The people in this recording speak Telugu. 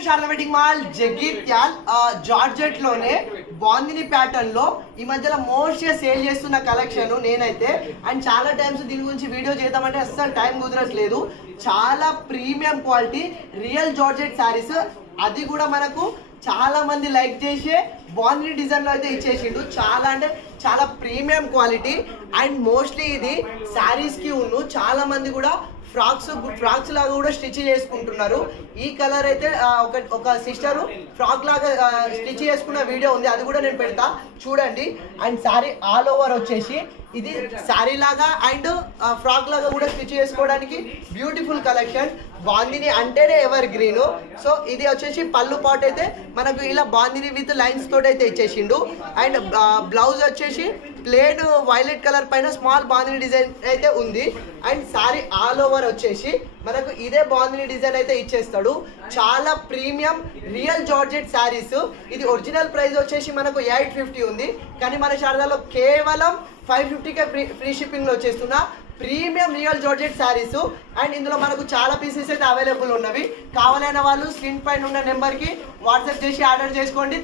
Sharada wedding mall Jagtial georgette లోనే బాందిని ప్యాటర్న్ లో ఈ మధ్యలో మోస్ట్ గా సేల్ చేస్తున్న కలెక్షన్ నేనైతే అండ్ చాలా టైమ్స్ దీని గురించి వీడియో చేద్దామంటే అస్సలు టైం కుదరట్లేదు. చాలా premium quality real georgette saris, అది కూడా మనకు చాలా మంది లైక్ చేసే బాందిని డిజైన్ లో అయితే ఇచ్చేసిండు. చాలా అంటే చాలా ప్రీమియం క్వాలిటీ అండ్ మోస్ట్లీ ఇది శారీస్ కి చాలా మంది కూడా ఫ్రాక్స్ లాగా కూడా స్టిచ్ చేసుకుంటున్నారు. ఈ కలర్ అయితే ఒక సిస్టర్ ఫ్రాక్ లాగా స్టిచ్ చేసుకున్న వీడియో ఉంది, అది కూడా నేను పెడతా చూడండి. అండ్ శారీ ఆల్ ఓవర్ వచ్చేసి ఇది శారీ లాగా అండ్ ఫ్రాక్ లాగా కూడా స్టిచ్ చేసుకోవడానికి బ్యూటిఫుల్ కలెక్షన్. బాందిని అంటేనే ఎవర్ గ్రీన్. సో ఇది వచ్చేసి పళ్ళు పాట్ అయితే మనకు ఇలా బాందిని విత్ లైన్స్ తోటి అయితే ఇచ్చేసిండు. అండ్ బ్లౌజ్ వచ్చేసి ప్లేన్ వైలెట్ కలర్ పైన స్మాల్ బాందిని డిజైన్ అయితే ఉంది. అండ్ శారీ ఆల్ ఓవర్ వచ్చేసి మనకు ఇదే బాందిని డిజైన్ అయితే ఇచ్చేస్తాడు. చాలా ప్రీమియం రియల్ జార్జెట్ శారీస్. ఇది ఒరిజినల్ ప్రైస్ వచ్చేసి మనకు 850 ఉంది, కానీ మన శారదాలో కేవలం 550కే ఫ్రీ షిప్పింగ్ లో వచ్చేస్తున్నా premium real georgette saris. And ఇందులో మనకు చాలా పీసెస్ అయితే అవైలబుల్ ఉన్నవి. కావాలైన వాళ్ళు స్క్రీన్ పైన ఉన్న నెంబర్కి వాట్సాప్ చేసి ఆర్డర్ చేసుకోండి.